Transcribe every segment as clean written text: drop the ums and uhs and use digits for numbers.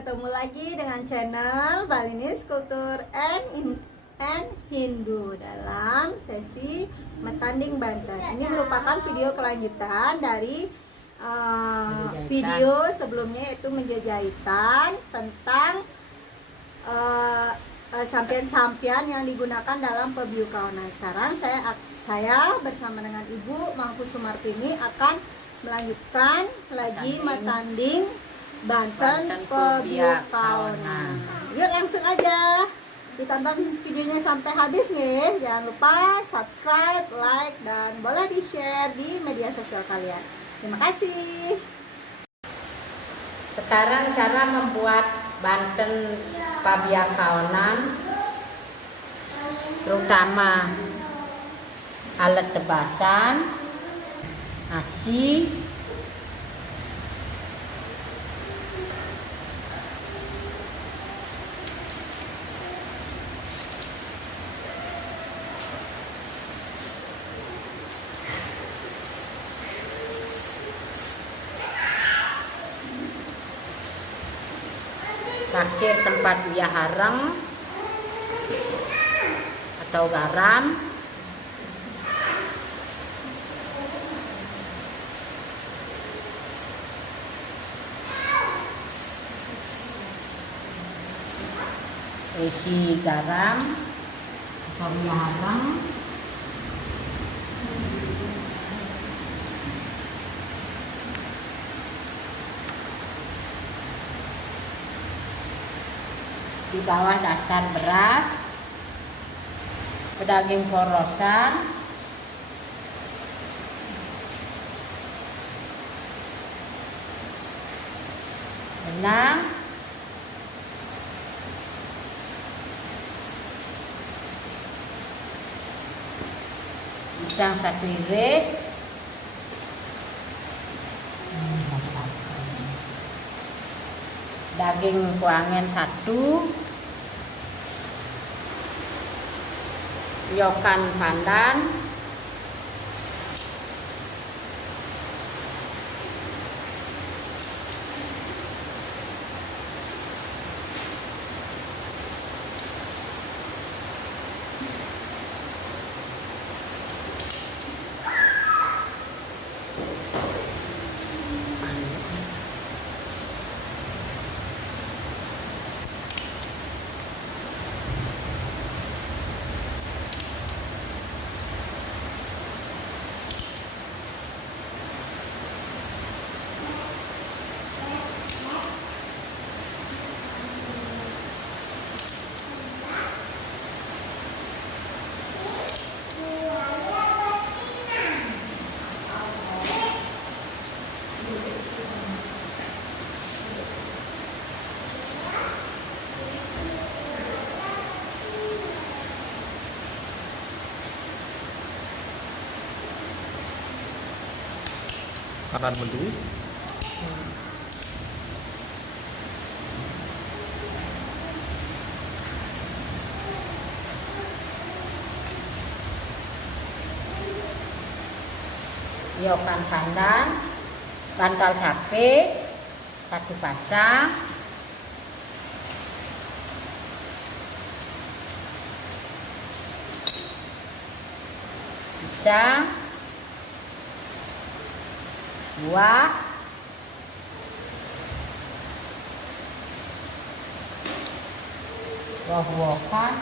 ketemu lagi dengan channel Balinese Culture and Hindu dalam sesi Metanding Banten. Ini merupakan video kelanjutan dari video sebelumnya, yaitu menjajahitan tentang sampian-sampian yang digunakan dalam pebiukaonan. Sekarang saya bersama dengan Ibu Mangku Sumartini akan melanjutkan lagi Metanding Banten pebiukaonan. Yuk langsung aja ditonton videonya sampai habis nih. Jangan lupa subscribe, like, dan boleh di share di media sosial kalian. Terima kasih. Sekarang cara membuat Banten pabiakaonan, terutama alat tebasan, nasi, terakhir tempat biahareng atau garam, isi garam atau biahareng, di bawah dasar beras, pedaging porosan, benang, pisang 1 iris, daging kuangen 1, yokan pandan, kanan mendu, yokan pandan, bantal tape 1 pasang, pisang 2, buah-buahan,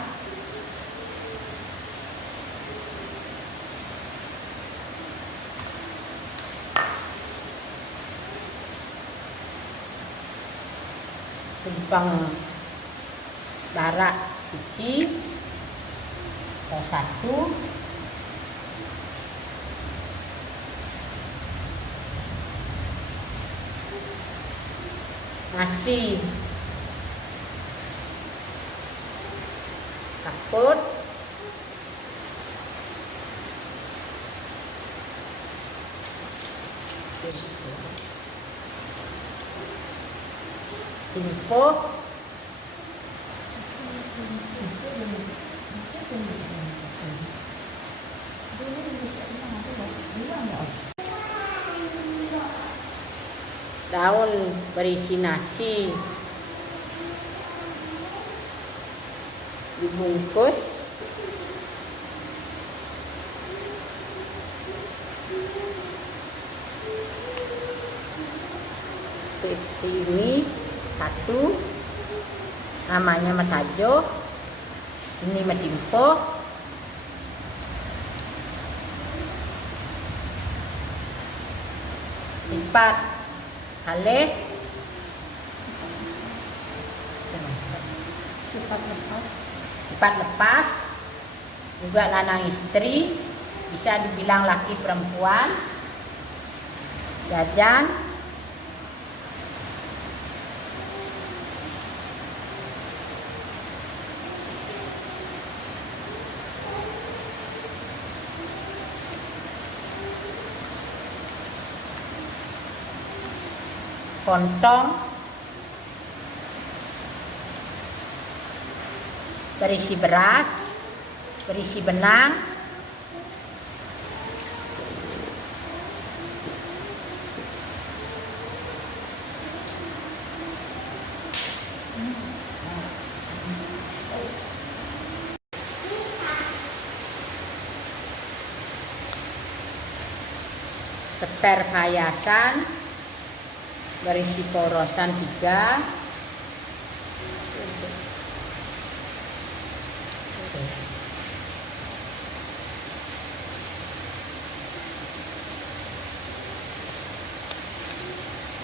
tumpeng barak siki 1, nasi kaput, tumpuk, daun berisi nasi dibungkus. Seperti ini satu, namanya matajo, ini metimpo. Lipat kalih lipat lepas, juga lanang istri, bisa dibilang laki perempuan, jajan. Kontong berisi beras, berisi benang, teter kayasan berisi porosan 3,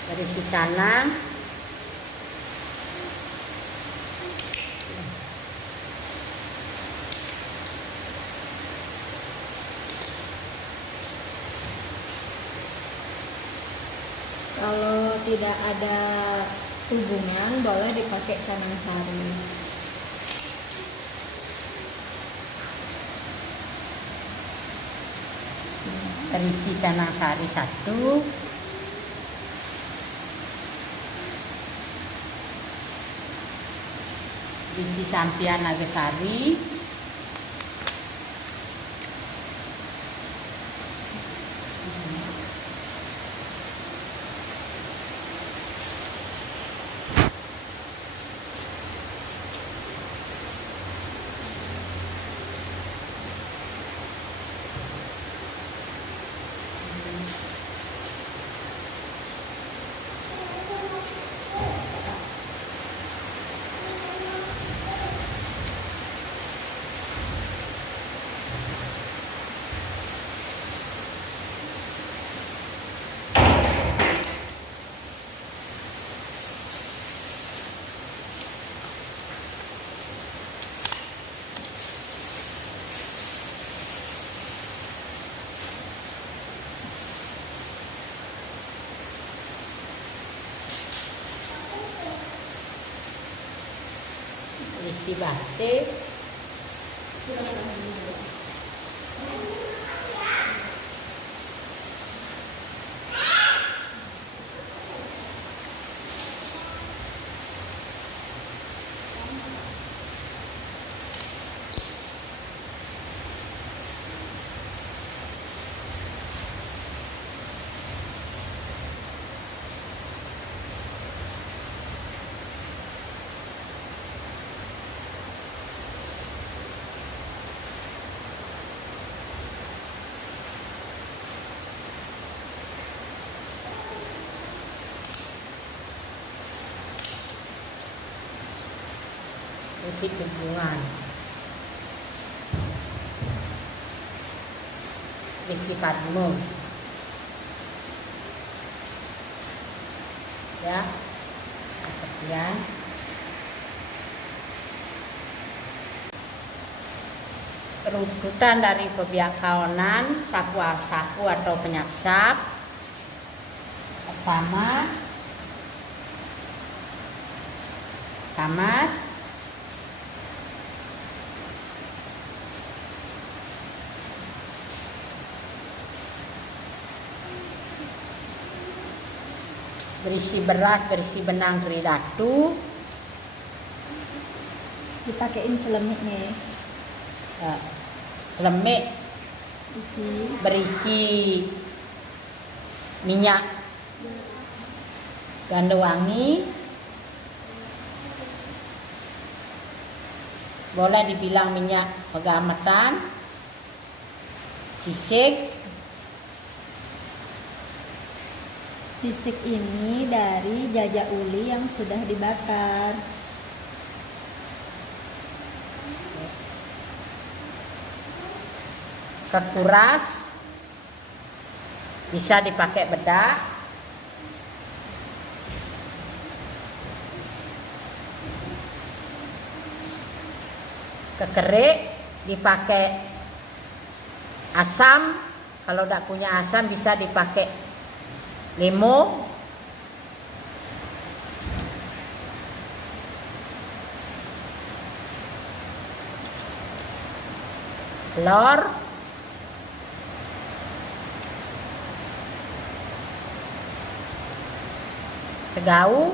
berisi canang, Kalau tidak ada hubungan boleh dipakai canang sari. berisi canang sari 1, berisi sampian nagasari, berisi base, berisi hubungan, berisi padmo, ya. Sekian. Runtutan dari pebiakaonan sapu atau penyapsap. Pertama, kamas, berisi beras, berisi benang tridatu, Dipakein celemik nih. selemik, Isi berisi minyak ganda wangi, boleh dibilang minyak pegamatan, sisik. Sisik ini dari jajak uli yang sudah dibakar. Kekuras, bisa dipakai bedak. Kekerik dipakai asam, kalau tidak punya asam bisa dipakai lemo. Telur, segau.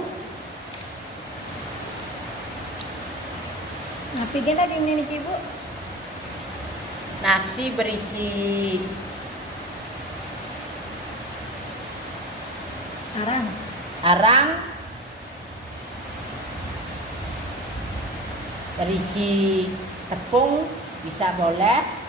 Tapi gimana di ini Ibu? Nasi berisi arang, berisi tepung bisa boleh.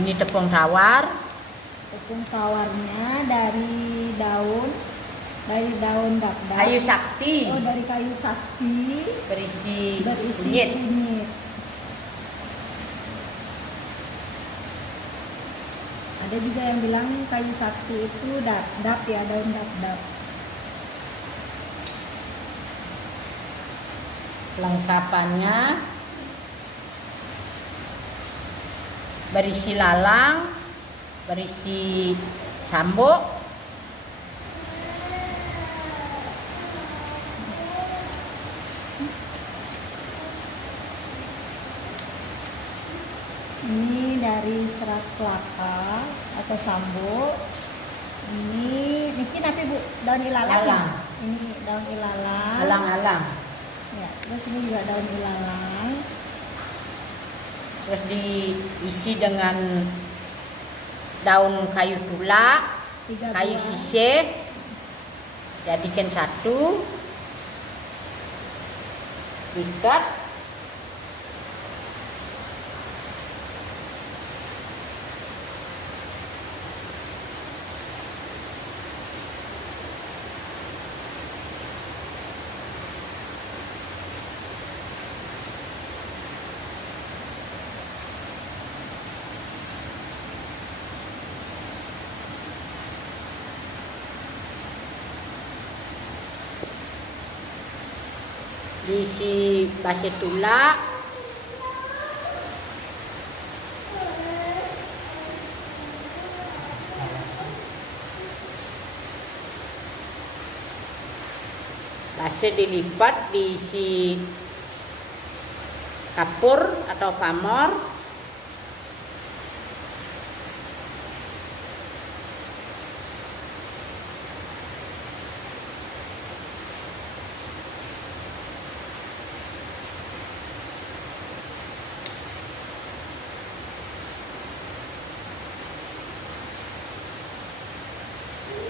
Ini tepung tawar. Tepung tawarnya dari daun dap-dap. Kayu sakti. Oh, dari kayu sakti. Berisi Berisi kunyit. Ada juga yang bilang kayu sakti itu dap-dap ya, daun dap-dap. Lengkapannya berisi lalang, berisi sambok, ini dari serat kelapa atau sambo. Ini bikin apa Bu? Daun ilalang. Alang. Ini daun ilalang. alang-alang. Ya, terus ini juga daun ilalang. Terus diisi dengan daun kayu tulak, 3 kayu buah. sisih, jadikan satu, diikat. Diisi base tulak, base dilipat, diisi kapur atau pamor,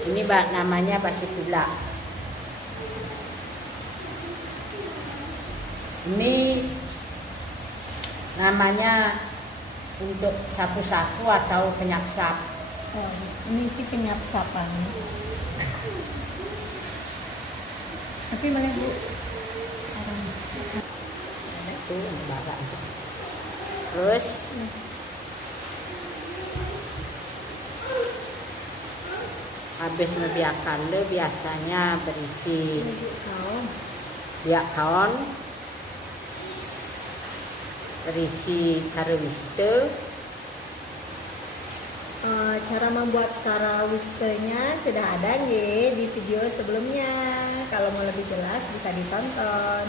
ini namanya base tulak. Ini namanya untuk sapu-sapu atau penyap-sap. Oh, ini penyap-sapan. Tapi mana Bu? Itu bapak. Terus habis membiarkan biasanya berisi biak kaon, berisi karawiste. Cara membuat karawistenya sudah ada nih di video sebelumnya. Kalau mau lebih jelas bisa ditonton.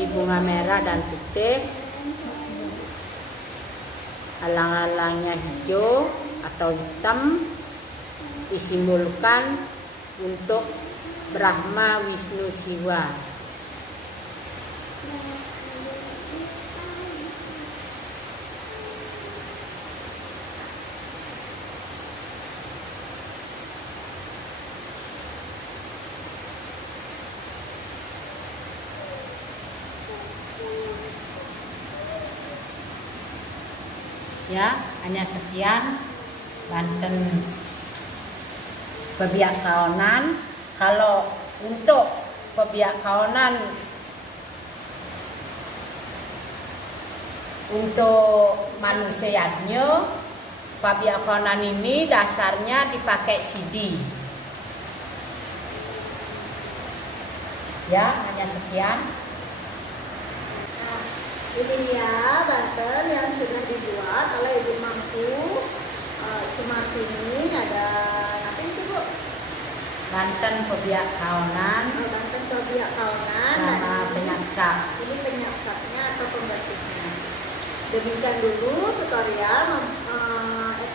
berisi bunga merah dan putih. Alang-alangnya hijau atau hitam, disimbolkan untuk Brahma, Wisnu, Siwa. Ya, hanya sekian Banten Pebiak Kaonan. Kalau untuk Pebiak Kaonan untuk manusianya, Pebiak Kaonan ini dasarnya dipakai CD. Ya, hanya sekian. Ini dia Banten yang sudah dibuat oleh Ibu Mangku Sumartini. Ada apa itu, Bu? Banten Pebiak Kaonan Banten Pebiak Kaonan. sama Dan penyaksa. ini penyaksanya atau pembatiknya. Demikian dulu tutorial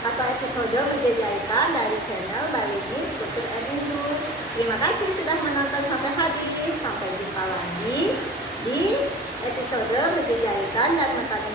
atau episode meja jahitan dari channel Baligis Putri Enindus. Terima kasih sudah menonton sampai habis. Sampai jumpa lagi di episode meja jahitan dan mekanik